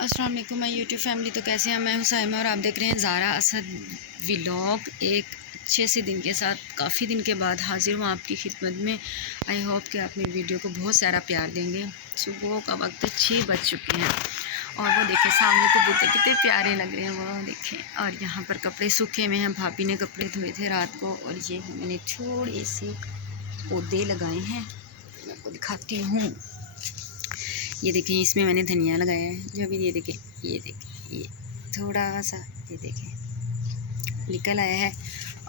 अस्सलाम वालेकुम my YouTube family. तो कैसे हैं? मैं हुसैमा और आप देख रहे हैं ज़ारा असद व्लॉग। एक अच्छे से दिन के साथ काफ़ी दिन के बाद हाजिर हूँ आपकी खिदमत में। आई होप कि आप मेरी वीडियो को बहुत सारा प्यार देंगे। सुबह का वक्त 6 बज चुके हैं और वो देखें सामने कबूतर कितने प्यारे लग रहे हैं, वो देखें। और यहाँ पर कपड़े सूखे हुए हैं, भाभी ने कपड़े धोए थे रात को। और ये मैंने थोड़े से पौधे लगाए हैं, मैं आपको दिखाती हूँ। ये देखें, इसमें मैंने धनिया लगाया है जो अभी ये देखें ये थोड़ा सा ये देखें निकल आया है।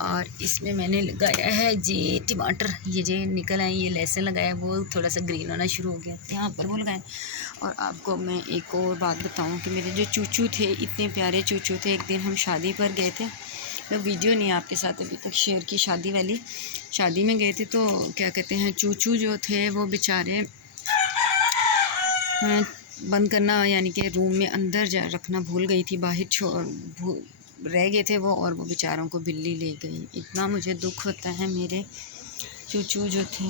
और इसमें मैंने लगाया है जी टमाटर, ये जो निकल आए। ये लहसुन लगाया है, वो थोड़ा सा ग्रीन होना शुरू हो गया, यहाँ पर वो लगाए। और आपको मैं एक और बात बताऊं कि मेरे जो चूचू थे, इतने प्यारे चूचू थे। एक दिन हम शादी पर गए थे, मैं वीडियो नहीं आपके साथ अभी तक शेयर की, शादी वाली शादी में गए थे। तो क्या कहते हैं, चूचू जो थे वो बेचारे बंद करना यानी कि रूम में अंदर जा रखना भूल गई थी, बाहर रह गए थे वो। और वो बेचारों को बिल्ली ले गई। इतना मुझे दुख होता है, मेरे चूचू जो थे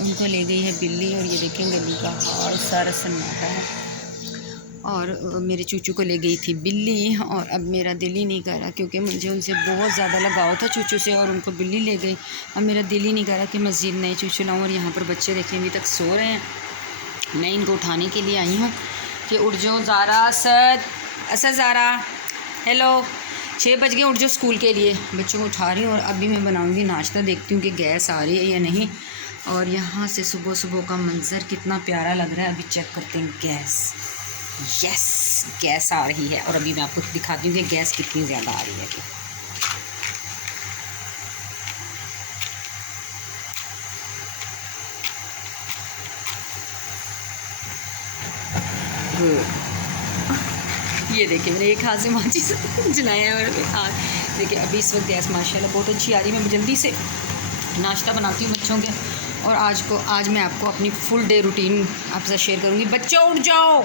उनको ले गई है बिल्ली। और ये देखें गली का हाल सारा सन्नाटा है, और मेरे चूचू को ले गई थी बिल्ली। और अब मेरा दिल ही नहीं कर रहा, क्योंकि मुझे उनसे बहुत ज़्यादा लगाव था चूचू से, और उनको बिल्ली ले गई। अब मेरा दिल ही नहीं कर रहा कि मज़ीद नए चूचू लाऊँ। और यहाँ पर बच्चे देखें अभी तक सो रहे हैं, मैं इनको उठाने के लिए आई हूँ कि उठ जाओ ज़ारा, असद ज़ारा, हेलो। 6 बज गए, उठ जाओ स्कूल के लिए। बच्चों को उठा रही हूँ और अभी मैं बनाऊँगी नाश्ता, देखती हूँ कि गैस आ रही है या नहीं। और यहाँ से सुबह सुबह का मंज़र कितना प्यारा लग रहा है। अभी चेक करते हैं गैस। यस, गैस आ रही है। और अभी मैं आपको दिखाती हूँ कि गैस कितनी ज़्यादा आ रही है। ये देखिए, मैंने एक हाथ से माचिस जलाया है और एक हाथ देखिए। अभी इस वक्त गैस माशाल्लाह बहुत अच्छी आ रही है। मैं जल्दी से नाश्ता बनाती हूँ बच्चों के। और आज मैं आपको अपनी फुल डे रूटीन आपसे शेयर करूँगी। बच्चों उठ जाओ,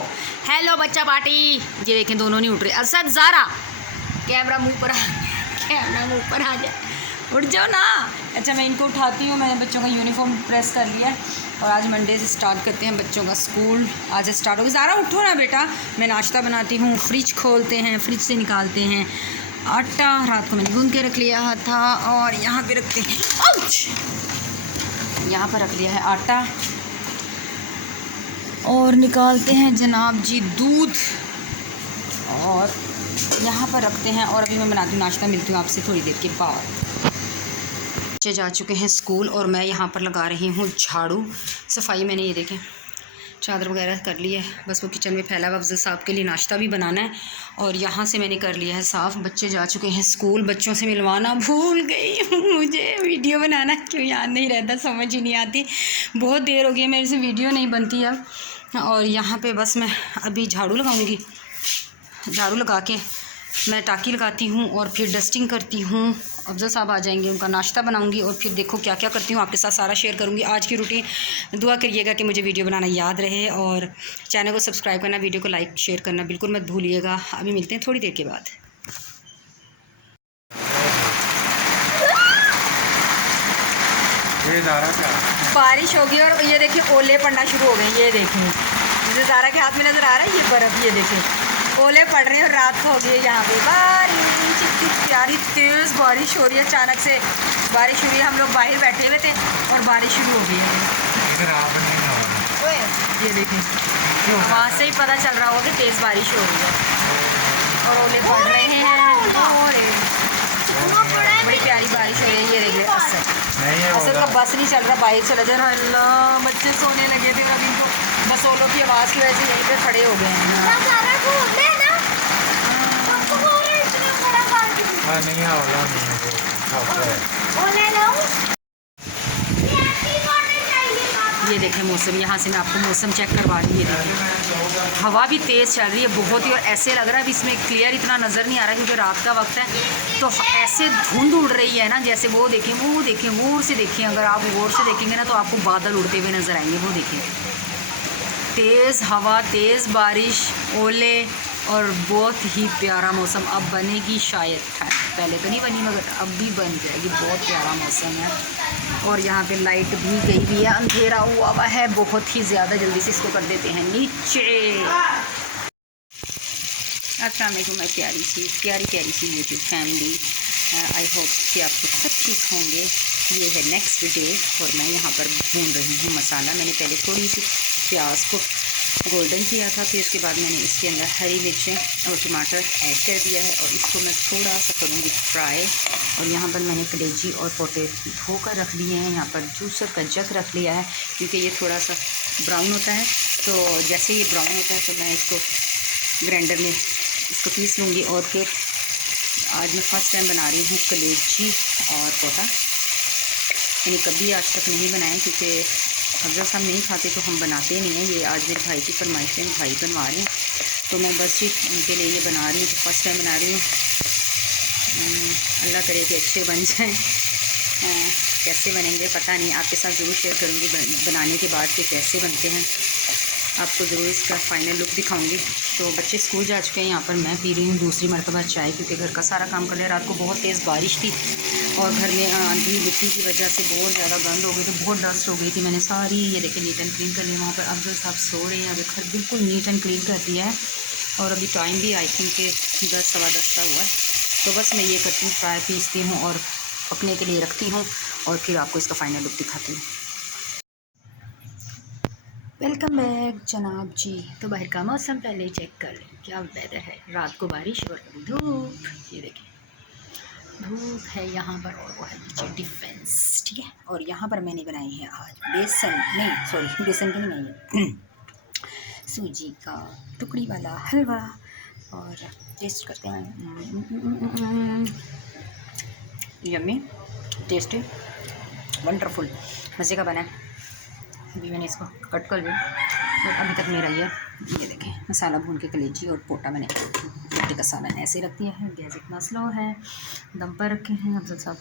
हेलो बच्चा पार्टी। ये देखें दोनों नहीं उठ रहे। असद ज़ारा, कैमरा मुँह पर आ जाए, उठ जाओ ना। अच्छा, मैं इनको उठाती हूँ। मैंने बच्चों का यूनिफॉर्म प्रेस कर लिया है और आज मंडे से स्टार्ट करते हैं बच्चों का स्कूल। आज से स्टार्ट होगी। ज़ारा उठो ना बेटा, मैं नाश्ता बनाती हूँ। फ्रिज खोलते हैं, फ्रिज से निकालते हैं आटा, रात को मैंने गूंद के रख लिया था। और यहाँ पे रखते हैं, यहाँ पर रख लिया है आटा। और निकालते हैं जनाब जी दूध, और यहाँ पर रखते हैं। और अभी मैं बनाती हूँ नाश्ता, मिलती हूँ आपसे थोड़ी देर के बाद। बच्चे जा चुके हैं स्कूल और मैं यहाँ पर लगा रही हूँ झाड़ू। सफाई मैंने ये देखें चादर वगैरह कर ली है, बस वो किचन में फैला हुआ। अफजल साहब के लिए नाश्ता भी बनाना है और यहाँ से मैंने कर लिया है साफ़। बच्चे जा चुके हैं स्कूल, बच्चों से मिलवाना भूल गई हूँ। मुझे वीडियो बनाना क्यों याद नहीं रहता, समझ ही नहीं आती। बहुत देर हो गई मेरे से वीडियो नहीं बनती अब। और यहाँ पर बस मैं अभी झाड़ू लगाऊँगी। झाड़ू लगा के मैं टाँकी लगाती हूँ और फिर डस्टिंग करती हूँ। अफजल साहब आ जाएंगे, उनका नाश्ता बनाऊंगी और फिर देखो क्या क्या करती हूँ, आपके साथ सारा शेयर करूँगी आज की रूटीन। दुआ करिएगा कि मुझे वीडियो बनाना याद रहे, और चैनल को सब्सक्राइब करना, वीडियो को लाइक शेयर करना बिल्कुल मत भूलिएगा। अभी मिलते हैं थोड़ी देर के बाद। बारिश होगी और ये देखिए ओले पड़ना शुरू हो गए। ये देखें, मुझे ज़ारा के हाथ में नज़र आ रहा है ये बर्फ़। ये देखें ओले पड़ रहे हैं और रात को हो गई है यहाँ पे बारिश। इतनी प्यारी तेज़ बारिश हो रही है, अचानक से बारिश हुई है। हम लोग बाहर बैठे हुए थे और बारिश शुरू हो गई है। ये देखें, वहाँ से ही पता चल रहा होगा कि तेज़ बारिश हो रही है और ओले पड़ रहे हैं। और बड़ी प्यारी बारिश हो रही है। ये देखिए असद का बस नहीं चल रहा, बाहर चला जा रहा। अल्लाह, बच्चे सोने लगे थे और अभी इनको बस ओलों की आवाज़ की वजह से यहीं पे खड़े हो गए हैं। ये देखें मौसम, यहाँ से मैं आपको मौसम चेक करवा रही है। देखिए हवा भी तेज़ चल रही है बहुत ही, और ऐसे लग रहा है अभी इसमें क्लियर इतना नज़र नहीं आ रहा क्योंकि रात का वक्त है। तो ऐसे धुंध उड़ रही है ना, जैसे वो देखें गौर से देखें। अगर आप गौर से देखेंगे ना तो आपको बादल उड़ते हुए नज़र आएंगे। वो देखिए तेज़ हवा, तेज़ बारिश, ओले और बहुत ही प्यारा मौसम। अब बनेगी शायद ठंड, पहले तो नहीं बनी मगर अब भी बन जाएगी। बहुत प्यारा मौसम है। और यहाँ पे लाइट भी गई हुई है, अंधेरा हुआ है बहुत ही ज़्यादा। जल्दी से इसको कर देते हैं नीचे। अस्सलाम वालेकुम माय प्यारी सी यूट्यूब फैमिली। आई होप कि आप लोग सब ठीक होंगे। ये है नेक्स्ट डे और मैं यहाँ पर भून रही हूँ मसाला। मैंने पहले थोड़ी सी प्याज को गोल्डन किया था, फिर उसके बाद मैंने इसके अंदर हरी मिर्चें और टमाटर ऐड कर दिया है और इसको मैं थोड़ा सा करूँगी फ्राई। और यहाँ पर मैंने कलेजी और पोटैटो धो कर रख लिए हैं। यहाँ पर जूसर का जग रख लिया है क्योंकि ये थोड़ा सा ब्राउन होता है, तो जैसे ये ब्राउन होता है तो मैं इसको ग्राइंडर में इसको पीस लूँगी। और फिर आज मैं फ़र्स्ट टाइम बना रही हूँ कलेजी और पोटा। मैंने कभी आज तक नहीं बनाया क्योंकि अफजल साहब नहीं खाते तो हम बनाते नहीं हैं। ये आज मेरे भाई की फरमाइश है, भाई बनवा रहे हैं तो मैं बस जी उनके लिए ये बना रही हूँ। तो फर्स्ट टाइम बना रही हूँ। अल्लाह करे कि अच्छे बन जाएँ। कैसे बनेंगे पता नहीं, आपके साथ ज़रूर शेयर करूँगी बनाने के बाद कि कैसे बनते हैं। आपको ज़रूर इसका फ़ाइनल लुक दिखाऊंगी। तो बच्चे स्कूल जा चुके हैं। यहाँ पर मैं पी रही हूँ दूसरी मरतबा चाय क्योंकि घर का सारा काम कर लिया। रात को बहुत तेज़ बारिश थी और घर में आंधी मिट्टी की वजह से बहुत ज़्यादा गंद हो गई थी, बहुत डस्ट हो गई थी। मैंने सारी ये देखे नीट एंड क्लीन कर लिया। वहाँ पर अफजल साहब सो रहे हैं। अभी घर बिल्कुल नीट एंड क्लीन कर दिया है और अभी टाइम भी आई थिंक 10 सवा 10 का हुआ है। तो बस मैं ये करती हूँ, फ्राई पीसती हूँ और पकने के लिए रखती हूँ और फिर आपको इसका फ़ाइनल लुक दिखाती हूँ। वेलकम बैक जनाब जी। तो बाहर का मौसम पहले चेक कर लें, क्या वेदर है। रात को बारिश और धूप, ये देखें धूप है यहाँ पर और वो है नीचे डिफेंस, ठीक है। और यहाँ पर मैंने बनाई है आज बेसन की नहीं सूजी का टुकड़ी वाला हलवा। और टेस्ट करते हैं। यम्मी, टेस्टी, वंडरफुल, मज़े का बना है। अभी मैंने इसको कट कर लिया और अभी तक मेरा ये देखें मसाला भून के कलेजी और पोटा मैंने रोटी का सालन ऐसे रख दिया है। गैस इतना स्लो है, दम पर रखे हैं। अफजल साहब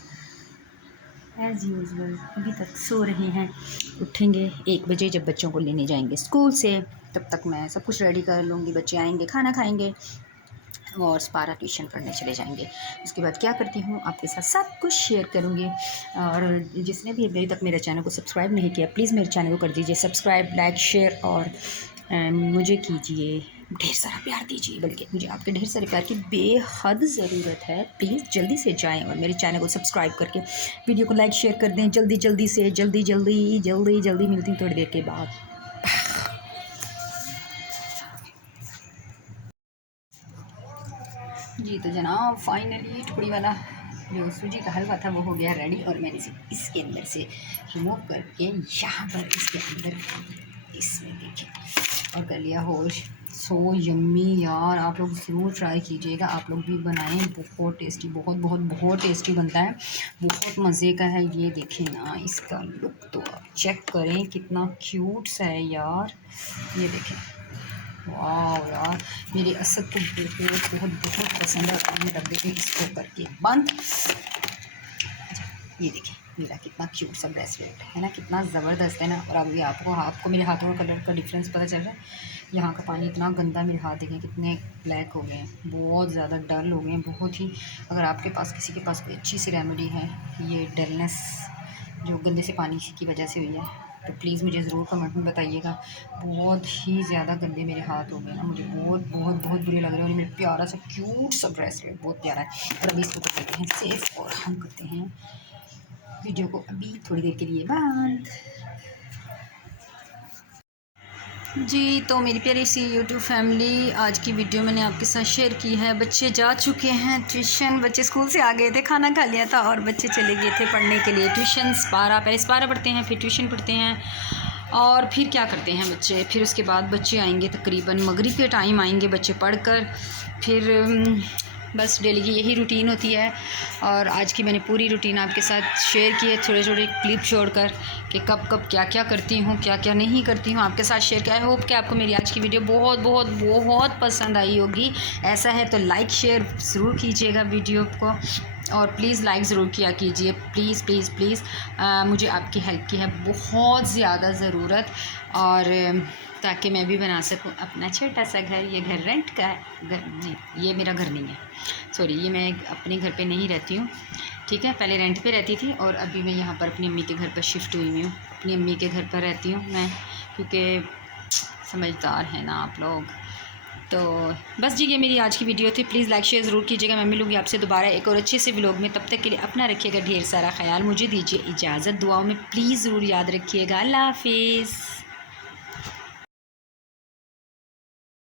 एज़ यूजुअल अभी तक सो रहे हैं। उठेंगे 1 बजे जब बच्चों को लेने जाएंगे स्कूल से, तब तक मैं सब कुछ रेडी कर लूँगी। बच्चे आएंगे, खाना खाएंगे और स्पारा ट्यूशन पढ़ने चले जाएंगे। उसके बाद क्या करती हूँ आपके साथ सब कुछ शेयर करूँगी। और जिसने भी अभी तक मेरे चैनल को सब्सक्राइब नहीं किया प्लीज़ मेरे चैनल को कर दीजिए सब्सक्राइब, लाइक, शेयर और मुझे कीजिए ढेर सारा प्यार दीजिए। बल्कि मुझे आपके ढेर सारे प्यार की बेहद ज़रूरत है। प्लीज़ जल्दी से जाएँ और मेरे चैनल को सब्सक्राइब करके वीडियो को लाइक शेयर कर दें। जल्दी मिलती हूँ थोड़ी देर के बाद। जी तो जनाब फाइनली टुकड़ी वाला जो सूजी का हलवा था वो हो गया रेडी और मैंने इसे इसके अंदर से रिमूव करके यहाँ पर इसके अंदर इसमें देखिए और कर लिया होश। सो यम्मी यार, आप लोग ज़रूर ट्राई कीजिएगा, आप लोग भी बनाएं। बहुत टेस्टी, बहुत टेस्टी बनता है, बहुत मज़े का है। ये देखें ना इसका लुक तो आप चेक करें, कितना क्यूट सा है यार। ये देखें, वाह यार मेरे असद को बहुत पसंद है। मैं रख देती हूँ इसको करके बंद। ये देखिए मेरा कितना क्यूट सा ब्रेसलेट है ना, कितना ज़बरदस्त है ना। और अभी आपको मेरे हाथों का कलर का डिफरेंस पता चल रहा है। यहाँ का पानी इतना गंदा, मेरे हाथ देखें कितने ब्लैक हो गए हैं, बहुत ज़्यादा डल हो गए हैं, बहुत ही। अगर आपके पास किसी के पास कोई अच्छी सी रेमेडी है ये डलनेस जो गंदे से पानी की वजह से हुई है तो प्लीज़ मुझे ज़रूर कमेंट में बताइएगा। बहुत ही ज़्यादा गंदे मेरे हाथ हो गए ना, मुझे बहुत बुरे लग रहे हैं। और मेरा प्यारा सा क्यूट सा ब्रेसलेट बहुत प्यारा है। और अभी इसको करते हैं सेफ और हम करते हैं वीडियो को अभी थोड़ी देर के लिए बंद। जी तो मेरी प्यारी सी यूट्यूब फैमिली, आज की वीडियो मैंने आपके साथ शेयर की है। बच्चे जा चुके हैं ट्यूशन, बच्चे स्कूल से आ गए थे, खाना खा लिया था और बच्चे चले गए थे पढ़ने के लिए ट्यूशन। पहले स्पारा पढ़ते हैं, फिर ट्यूशन पढ़ते हैं और फिर क्या करते हैं बच्चे, फिर उसके बाद बच्चे आएंगे तकरीबन मगरिब के टाइम आएंगे बच्चे पढ़कर। फिर बस डेली की यही रूटीन होती है। और आज की मैंने पूरी रूटीन आपके साथ शेयर की है, छोटे क्लिप छोड़कर कि कब क्या क्या करती हूँ, क्या क्या नहीं करती हूँ, आपके साथ शेयर किया है। होप कि आपको मेरी आज की वीडियो बहुत पसंद आई होगी। ऐसा है तो लाइक शेयर ज़रूर कीजिएगा वीडियो को और प्लीज़ लाइक ज़रूर किया कीजिए। प्लीज़ मुझे आपकी हेल्प की है बहुत ज़्यादा ज़रूरत, और ताकि मैं भी बना सकूं अपना छोटा सा घर। ये घर रेंट का है, ये मेरा घर नहीं है, सॉरी, ये मैं अपने घर पे नहीं रहती हूँ, ठीक है। पहले रेंट पे रहती थी और अभी मैं यहाँ पर अपनी अम्मी के घर पर शिफ्ट हुई हूँ। अपनी अम्मी के घर पर रहती हूँ मैं, क्योंकि समझदार हैं ना आप लोग, तो बस जी ये मेरी आज की वीडियो थी। प्लीज़ लाइक शेयर ज़रूर कीजिएगा। मैं मिलूँगी आपसे दोबारा एक और अच्छे से व्लॉग में। तब तक के लिए अपना रखिएगा ढेर सारा ख्याल। मुझे दीजिए इजाज़त। दुआओं में प्लीज़ ज़रूर याद रखिएगा। अल्लाह हाफिज़।